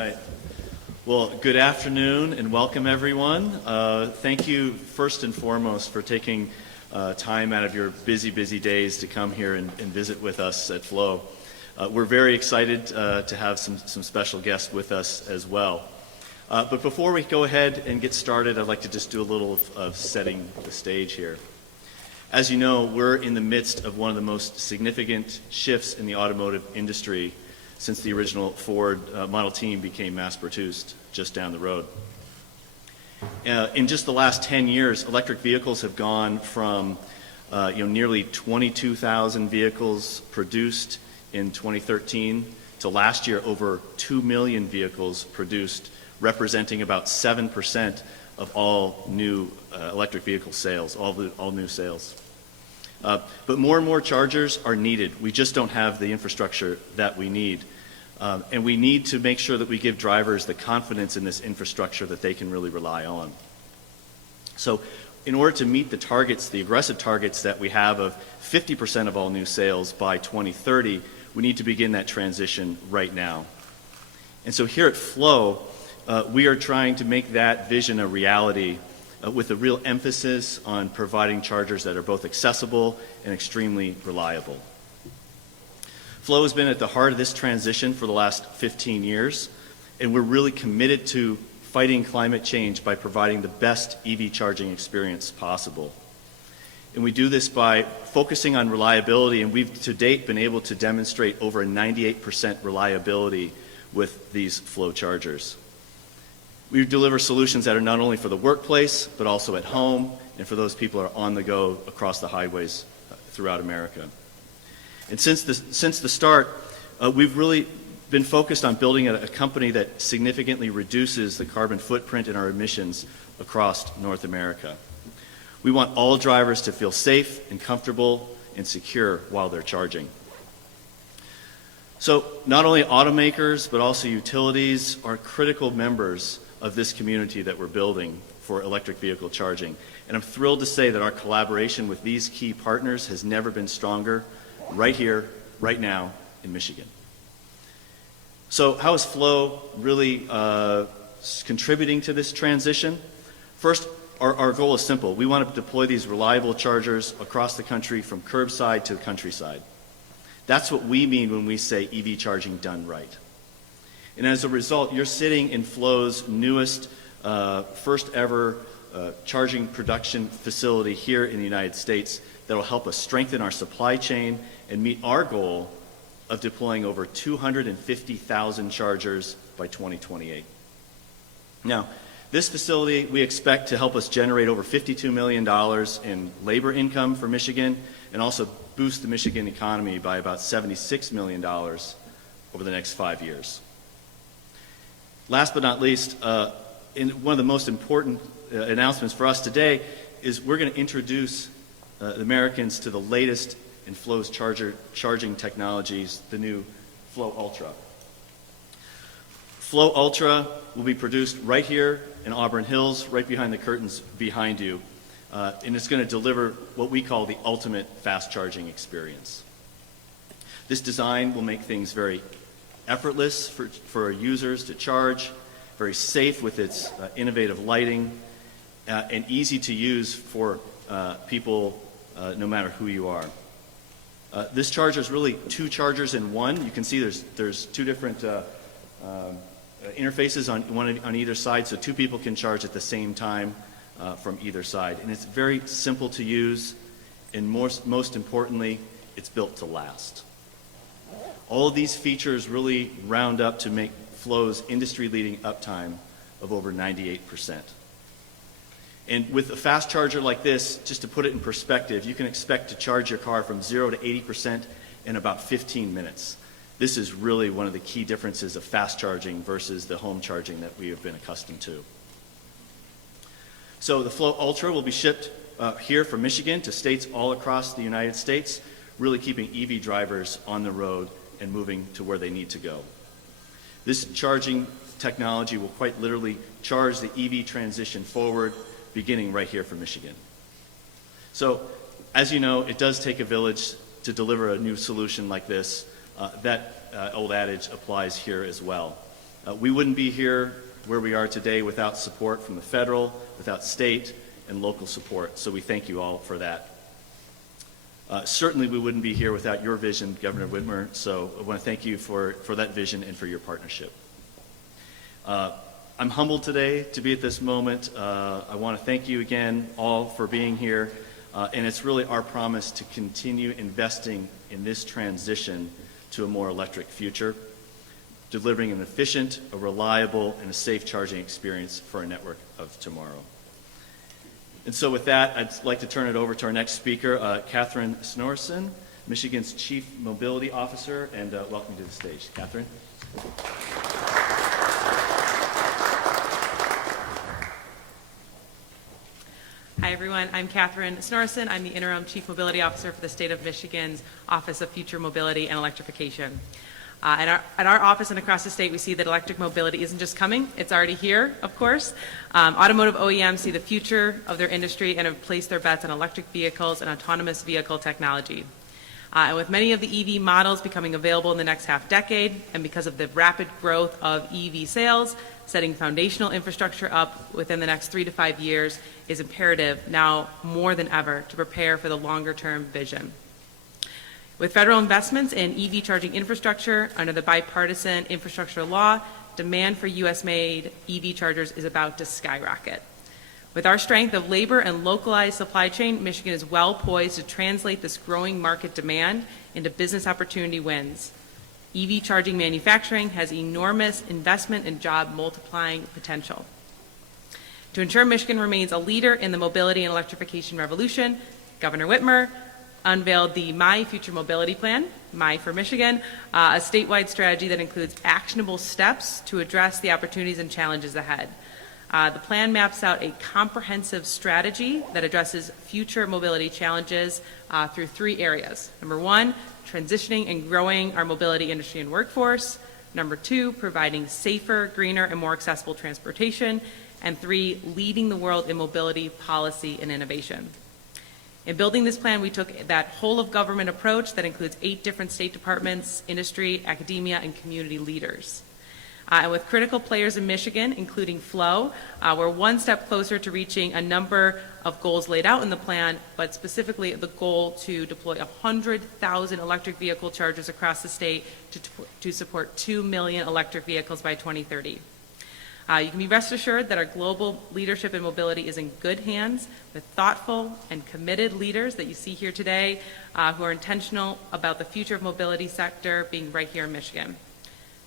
right. Well, good afternoon and welcome everyone. Thank you first and foremost for taking time out of your busy days to come here and visit with us at Flow. We're very excited to have some special guests with us as well. But before we go ahead and get started, I'd like to just do a little of setting the stage here. As you know, we're in the midst of one of the most significant shifts in the automotive industry since the original Ford Model T became mass-produced just down the road. In just the last 10 years, electric vehicles have gone from nearly 22,000 vehicles produced in 2013 to last year over 2 million vehicles produced, representing about 7% of all new electric vehicle sales, all new sales. But more and more chargers are needed. We just don't have the infrastructure that we need. And we need to make sure that we give drivers the confidence in this infrastructure that they can really rely on. So in order to meet the targets, the aggressive targets that we have of 50% of all new sales by 2030, we need to begin that transition right now. And so here at Flow, we are trying to make that vision a reality with a real emphasis on providing chargers that are both accessible and extremely reliable. Flow has been at the heart of this transition for the last 15 years, and we're really committed to fighting climate change by providing the best EV charging experience possible. And we do this by focusing on reliability, and we've to date been able to demonstrate over a 98% reliability with these Flow chargers. We deliver solutions that are not only for the workplace, but also at home, and for those people who are on the go across the highways throughout America. And since the start, we've really been focused on building a company that significantly reduces the carbon footprint in our emissions across North America. We want all drivers to feel safe and comfortable and secure while they're charging. So not only automakers, but also utilities are critical members of this community that we're building for electric vehicle charging. And I'm thrilled to say that our collaboration with these key partners has never been stronger, right here, right now, in Michigan. So how is Flow really contributing to this transition? First, our goal is simple. We want to deploy these reliable chargers across the country from curbside to the countryside. That's what we mean when we say EV charging done right. And as a result, you're sitting in Flow's newest, first ever charging production facility here in the United States that will help us strengthen our supply chain and meet our goal of deploying over 250,000 chargers by 2028. Now, this facility we expect to help us generate over $52 million in labor income for Michigan and also boost the Michigan economy by about $76 million over the next 5 years. Last but not least, one of the most important announcements for us today is we're going to introduce Americans to the latest in Flow's charging technologies, the new Flow Ultra. Flow Ultra will be produced right here in Auburn Hills, right behind the curtains behind you, and it's going to deliver what we call the ultimate fast charging experience. This design will make things very effortless for our users to charge, very safe with its innovative lighting, and easy to use for people no matter who you are. This charger is really two chargers in one. You can see there's two different interfaces on either side, so two people can charge at the same time from either side. And it's very simple to use, and most importantly, it's built to last. All of these features really round up to make Flow's industry-leading uptime of over 98%. And with a fast charger like this, just to put it in perspective, you can expect to charge your car from 0 to 80% in about 15 minutes. This is really one of the key differences of fast charging versus the home charging that we have been accustomed to. So the Flow Ultra will be shipped here from Michigan to states all across the United States, really keeping EV drivers on the road and moving to where they need to go. This charging technology will quite literally charge the EV transition forward, beginning right here from Michigan. So, as you know, it does take a village to deliver a new solution like this. That old adage applies here as well. We wouldn't be here where we are today without support from the federal, without state, and local support, so we thank you all for that. Certainly we wouldn't be here without your vision, Governor Whitmer, so I want to thank you for that vision and for your partnership. I'm humbled today to be at this moment. I want to thank you again all for being here, and it's really our promise to continue investing in this transition to a more electric future, delivering an efficient, a reliable, and a safe charging experience for our network of tomorrow. And so with that, I'd like to turn it over to our next speaker, Catherine Snoreson, Michigan's Chief Mobility Officer, and welcome to the stage. Catherine. Hi everyone, I'm Catherine Snoreson. I'm the Interim Chief Mobility Officer for the State of Michigan's Office of Future Mobility and Electrification. At our office and across the state, we see that electric mobility isn't just coming, it's already here, of course. Automotive OEMs see the future of their industry and have placed their bets on electric vehicles and autonomous vehicle technology. And with many of the EV models becoming available in the next half decade, and because of the rapid growth of EV sales, setting foundational infrastructure up within the next 3 to 5 years is imperative now more than ever to prepare for the longer term vision. With federal investments in EV charging infrastructure under the bipartisan infrastructure law, demand for US-made EV chargers is about to skyrocket. With our strength of labor and localized supply chain, Michigan is well poised to translate this growing market demand into business opportunity wins. EV charging manufacturing has enormous investment and job multiplying potential. To ensure Michigan remains a leader in the mobility and electrification revolution, Governor Whitmer unveiled the My Future Mobility Plan, My for Michigan, a statewide strategy that includes actionable steps to address the opportunities and challenges ahead. The plan maps out a comprehensive strategy that addresses future mobility challenges through 3 areas. Number 1, transitioning and growing our mobility industry and workforce. Number 2, providing safer, greener, and more accessible transportation. And 3, leading the world in mobility policy and innovation. In building this plan, we took that whole of government approach that includes 8 different state departments, industry, academia, and community leaders. And with critical players in Michigan, including Flow, we're one step closer to reaching a number of goals laid out in the plan, but specifically the goal to deploy 100,000 electric vehicle chargers across the state to support 2 million electric vehicles by 2030. You can be rest assured that our global leadership in mobility is in good hands with thoughtful and committed leaders that you see here today who are intentional about the future of mobility sector being right here in Michigan.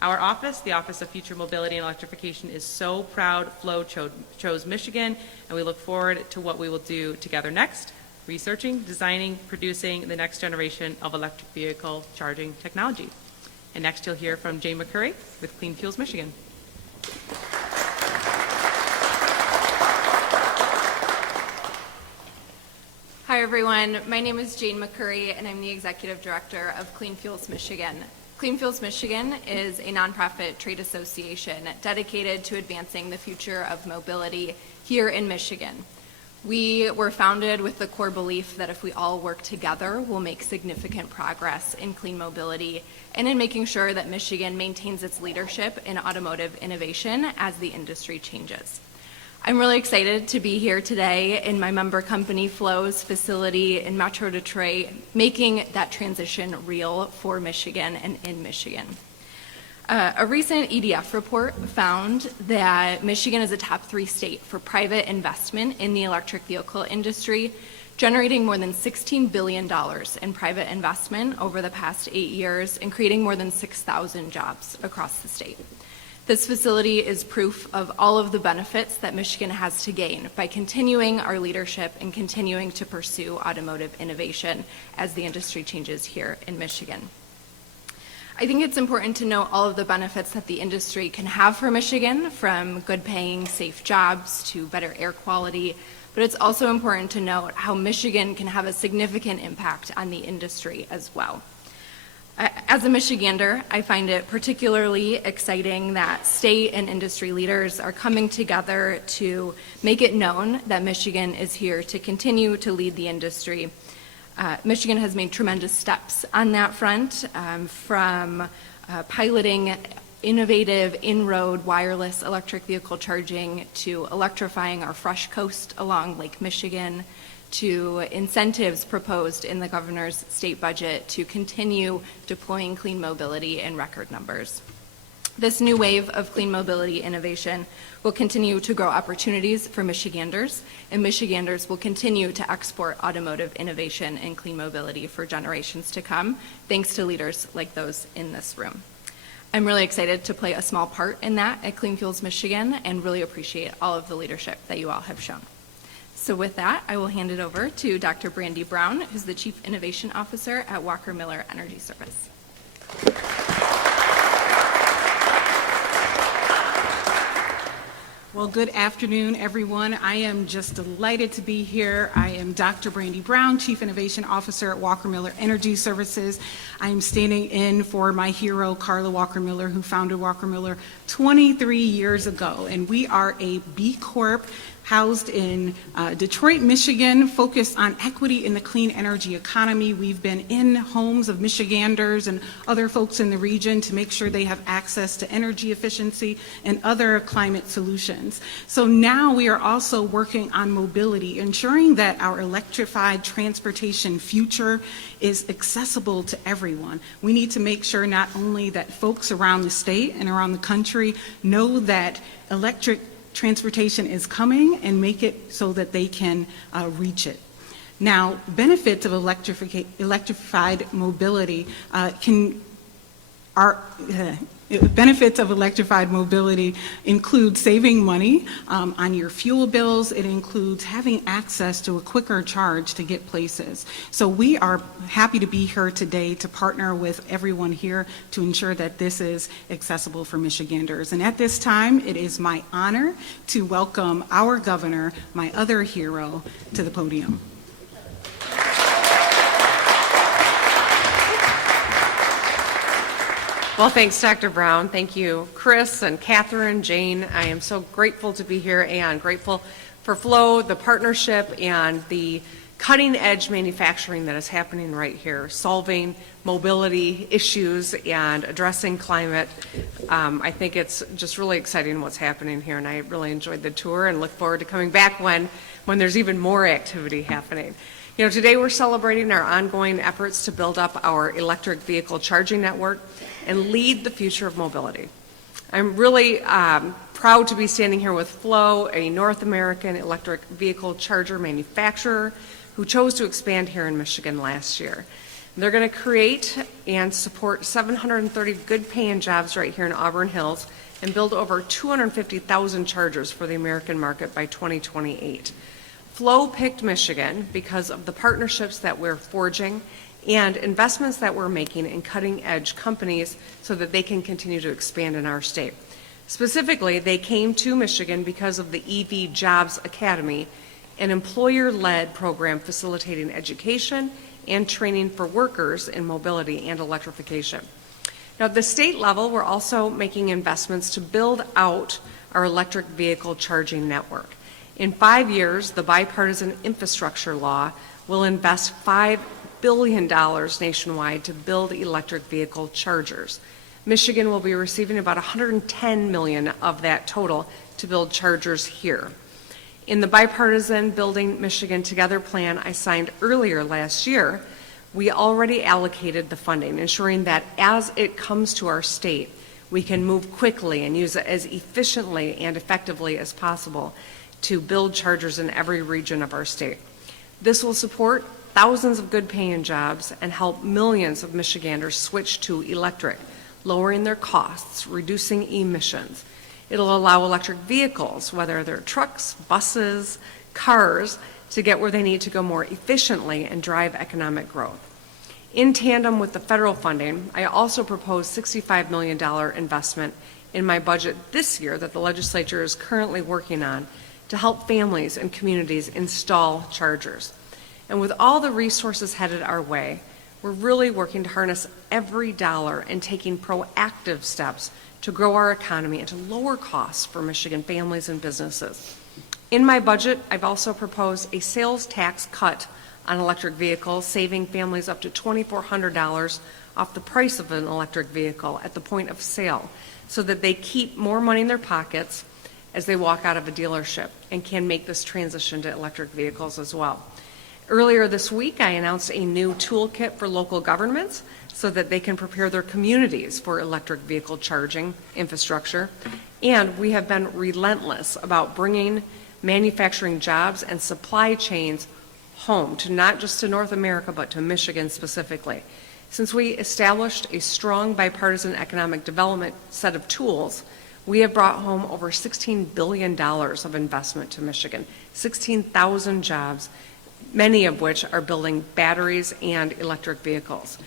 Our office, the Office of Future Mobility and Electrification, is so proud Flow chose Michigan, and we look forward to what we will do together next, researching, designing, producing the next generation of electric vehicle charging technology. And next you'll hear from Jane McCurry with Clean Fuels Michigan. Hi everyone, my name is Jane McCurry and I'm the Executive Director of Clean Fuels Michigan. Clean Fuels Michigan is a nonprofit trade association dedicated to advancing the future of mobility here in Michigan. We were founded with the core belief that if we all work together, we'll make significant progress in clean mobility and in making sure that Michigan maintains its leadership in automotive innovation as the industry changes. I'm really excited to be here today in my member company Flow's facility in Metro Detroit, making that transition real for Michigan and in Michigan. A recent EDF report found that Michigan is a top 3 state for private investment in the electric vehicle industry, generating more than $16 billion in private investment over the past 8 years and creating more than 6,000 jobs across the state. This facility is proof of all of the benefits that Michigan has to gain by continuing our leadership and continuing to pursue automotive innovation as the industry changes here in Michigan. I think it's important to note all of the benefits that the industry can have for Michigan, from good paying, safe jobs to better air quality, but it's also important to note how Michigan can have a significant impact on the industry as well. As a Michigander, I find it particularly exciting that state and industry leaders are coming together to make it known that Michigan is here to continue to lead the industry. Michigan has made tremendous steps on that front, from piloting innovative in-road wireless electric vehicle charging to electrifying our fresh coast along Lake Michigan, to incentives proposed in the governor's state budget to continue deploying clean mobility in record numbers. This new wave of clean mobility innovation will continue to grow opportunities for Michiganders, and Michiganders will continue to export automotive innovation and clean mobility for generations to come, thanks to leaders like those in this room. I'm really excited to play a small part in that at Clean Fuels Michigan and really appreciate all of the leadership that you all have shown. So with that, I will hand it over to Dr. Brandi Brown, who's the Chief Innovation Officer at Walker Miller Energy Service. Well, good afternoon, everyone. I am just delighted to be here. I am Dr. Brandi Brown, Chief Innovation Officer at Walker Miller Energy Services. I am standing in for my hero, Carla Walker Miller, who founded Walker Miller 23 years ago. And we are a B Corp housed in Detroit, Michigan, focused on equity in the clean energy economy. We've been in homes of Michiganders and other folks in the region to make sure they have access to energy efficiency and other climate solutions. So now we are also working on mobility, ensuring that our electrified transportation future is accessible to everyone. We need to make sure not only that folks around the state and around the country know that electric transportation is coming and make it so that they can reach it. Now, benefits of electrified mobility benefits of electrified mobility include saving money on your fuel bills. It includes having access to a quicker charge to get places. So we are happy to be here today to partner with everyone here to ensure that this is accessible for Michiganders. And at this time, it is my honor to welcome our governor, my other hero, to the podium. Well, thanks, Dr. Brown. Thank you, Chris and Catherine, Jane. I am so grateful to be here and grateful for Flow, the partnership, and the cutting-edge manufacturing that is happening right here, solving mobility issues and addressing climate. I think it's just really exciting what's happening here, and I really enjoyed the tour and look forward to coming back when there's even more activity happening. You know, today we're celebrating our ongoing efforts to build up our electric vehicle charging network and lead the future of mobility. I'm really proud to be standing here with Flow, a North American electric vehicle charger manufacturer who chose to expand here in Michigan last year. They're going to create and support 730 good paying jobs right here in Auburn Hills and build over 250,000 chargers for the American market by 2028. Flow picked Michigan because of the partnerships that we're forging and investments that we're making in cutting-edge companies so that they can continue to expand in our state. Specifically, they came to Michigan because of the EV Jobs Academy, an employer-led program facilitating education and training for workers in mobility and electrification. Now, at the state level, we're also making investments to build out our electric vehicle charging network. In 5 years, the bipartisan infrastructure law will invest $5 billion nationwide to build electric vehicle chargers. Michigan will be receiving about $110 million of that total to build chargers here. In the bipartisan Building Michigan Together plan I signed earlier last year, we already allocated the funding, ensuring that as it comes to our state, we can move quickly and use it as efficiently and effectively as possible to build chargers in every region of our state. This will support thousands of good paying jobs and help millions of Michiganders switch to electric, lowering their costs, reducing emissions. It'll allow electric vehicles, whether they're trucks, buses, cars, to get where they need to go more efficiently and drive economic growth. In tandem with the federal funding, I also proposed $65 million investment in my budget this year that the legislature is currently working on to help families and communities install chargers. And with all the resources headed our way, we're really working to harness every dollar and taking proactive steps to grow our economy and to lower costs for Michigan families and businesses. In my budget, I've also proposed a sales tax cut on electric vehicles, saving families up to $2,400 off the price of an electric vehicle at the point of sale, so that they keep more money in their pockets as they walk out of a dealership and can make this transition to electric vehicles as well. Earlier this week, I announced a new toolkit for local governments so that they can prepare their communities for electric vehicle charging infrastructure. And we have been relentless about bringing manufacturing jobs and supply chains home to not just to North America, but to Michigan specifically. Since we established a strong bipartisan economic development set of tools, we have brought home over $16 billion of investment to Michigan, 16,000 jobs, many of which are building batteries and electric vehicles.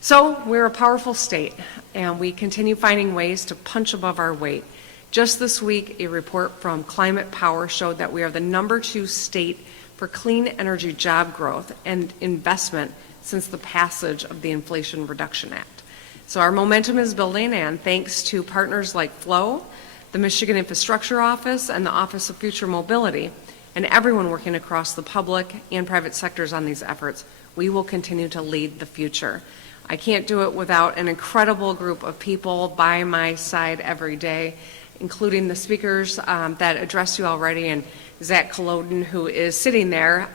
So we're a powerful state, and we continue finding ways to punch above our weight. Just this week, a report from Climate Power showed that we are the #2 state for clean energy job growth and investment since the passage of the Inflation Reduction Act. So our momentum is building, and thanks to partners like FLOW, the Michigan Infrastructure Office, and the Office of Future Mobility, and everyone working across the public and private sectors on these efforts, we will continue to lead the future. I can't do it without an incredible group of people by my side every day, including the speakers that addressed you already, and Zach Culloden, who is sitting there,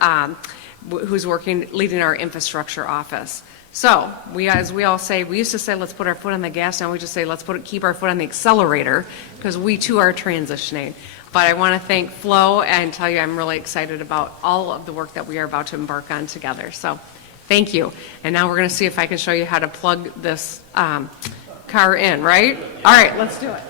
who's leading our infrastructure office. So, as we all say, we used to say, let's put our foot on the gas, now we just say, let's keep our foot on the accelerator, because we too are transitioning. But I want to thank Flo and tell you I'm really excited about all of the work that we are about to embark on together. So, thank you. And now we're going to see if I can show you how to plug this car in, right? All right, let's do it.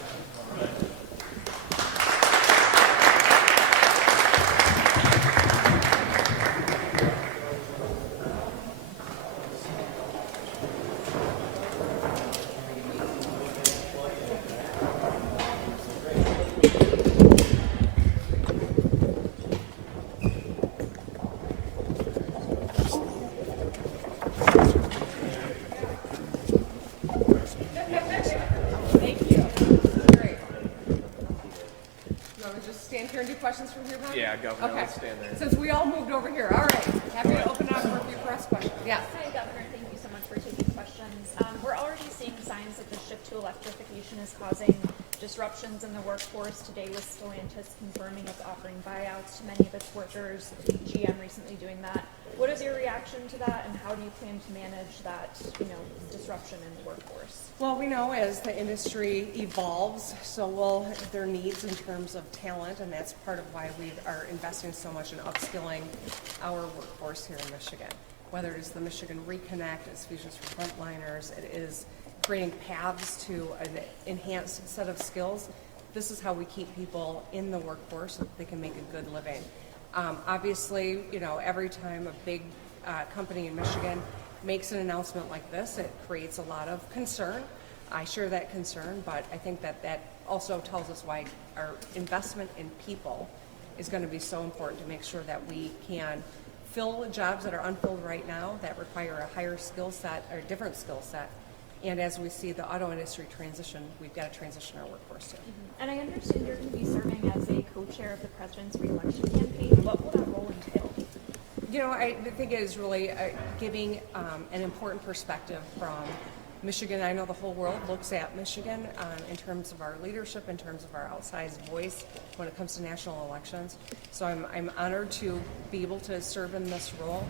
Questions from here, Bob? Yeah, Governor, Okay. let's stand there. Since we all moved over here, all right. Happy to open it up for a few press questions. Yeah. Hi, Governor. Thank you so much for taking questions. We're already seeing signs that the shift to electrification is causing disruptions in the workforce. Today with Stellantis confirming it's offering buyouts to many of its workers, GM recently doing that. What is your reaction to that, and how do you plan to manage that, disruption in the workforce? Well, we know as the industry evolves, so will their needs in terms of talent, and that's part of why we are investing so much in upskilling our workforce here in Michigan. Whether it is the Michigan Reconnect, it's Fusions for Frontliners, it is creating paths to an enhanced set of skills. This is how we keep people in the workforce so that they can make a good living. Obviously, every time a big company in Michigan makes an announcement like this, it creates a lot of concern. I share that concern, but I think that also tells us why our investment in people is going to be so important to make sure that we can fill jobs that are unfilled right now that require a higher skill set or a different skill set. And as we see the auto industry transition, we've got to transition our workforce too. And I understand you're going to be serving as a co-chair of the president's re-election campaign. What will that role entail? I think it is really giving an important perspective from Michigan. I know the whole world looks at Michigan in terms of our leadership, in terms of our outsized voice when it comes to national elections. So I'm honored to be able to serve in this role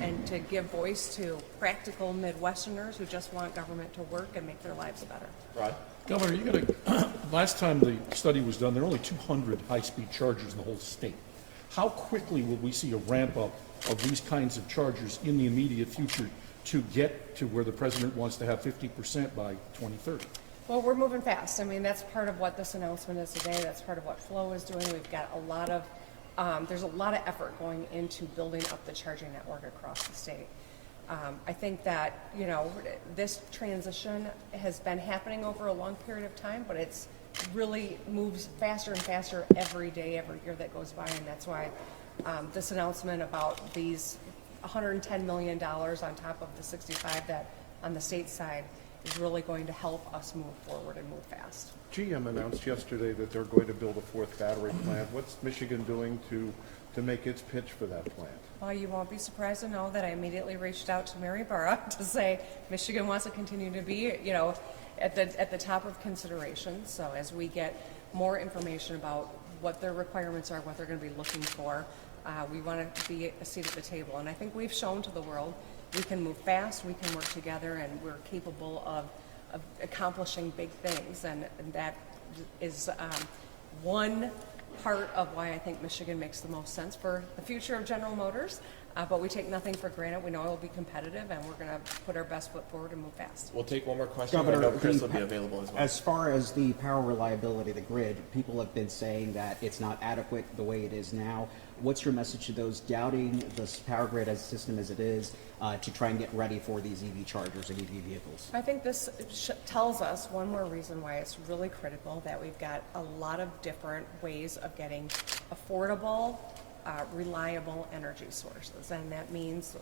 and to give voice to practical Midwesterners who just want government to work and make their lives better. Rod? Governor, last time the study was done, there were only 200 high-speed chargers in the whole state. How quickly will we see a ramp-up of these kinds of chargers in the immediate future to get to where the president wants to have 50% by 2030? Well, we're moving fast. I mean, that's part of what this announcement is today. That's part of what Flo is doing. We've got a lot of, there's a lot of effort going into building up the charging network across the state. I think that, this transition has been happening over a long period of time, but it's really moves faster and faster every day, every year that goes by, and that's why this announcement about these $110 million on top of the 65 that on the state side is really going to help us move forward and move fast. GM announced yesterday that they're going to build a fourth battery plant. What's Michigan doing to to make its pitch for that plant? Well, you won't be surprised to know that I immediately reached out to Mary Barra to say Michigan wants to continue to be, at the top of consideration. So as we get more information about what their requirements are, what they're going to be looking for, we want to be a seat at the table. And I think we've shown to the world we can move fast, we can work together, and we're capable of accomplishing big things. And that is one part of why I think Michigan makes the most sense for the future of General Motors. But we take nothing for granted. We know it will be competitive, and we're going to put our best foot forward and move fast. We'll take one more question. I Governor, know Chris will be available as well. as far as the power reliability of the grid, people have been saying that it's not adequate the way it is now. What's your message to those doubting this power grid as a system as it is to try and get ready for these EV chargers and EV vehicles? I think this tells us one more reason why it's really critical that we've got a lot of different ways of getting affordable, reliable energy sources. And that means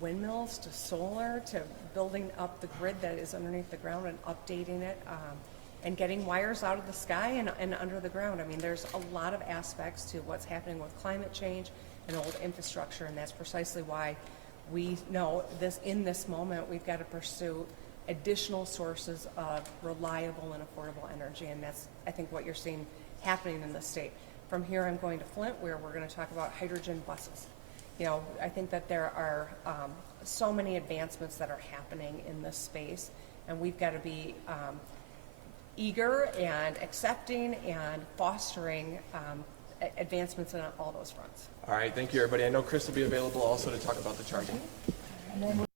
windmills to solar to building up the grid that is underneath the ground and updating it and getting wires out of the sky and under the ground. I mean, there's a lot of aspects to what's happening with climate change and old infrastructure, and that's precisely why we know this in this moment we've got to pursue additional sources of reliable and affordable energy, and that's, I think, what you're seeing happening in the state. From here, I'm going to Flint, where we're going to talk about hydrogen buses. I think that there are so many advancements that are happening in this space, and we've got to be eager and accepting and fostering advancements on all those fronts. All right, thank you, everybody. I know Chris will be available also to talk about the charging.